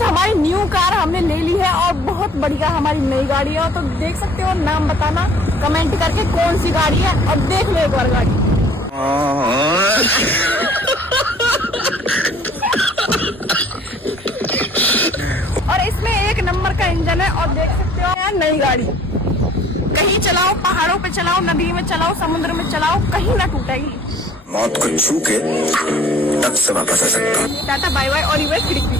Guys हमारी new car हमने ले ली है और बहुत बढ़िया हमारी नई गाड़ी है। तो देख सकते हो, नाम बताना कमेंट करके कौन सी गाड़ी है और देख लो एक बार गाड़ी। और इसमें 1 नंबर का इंजन है और देख सकते हो यार नई गाड़ी। कहीं चलाओ, पहाड़ों पे चलाओ, नदी में चलाओ, समुद्र में चलाओ, कहीं ना टूटेगी। मौत को छू के तब से वापस आ सकता हूँ। टाटा बाय बाय और ये खिड़की।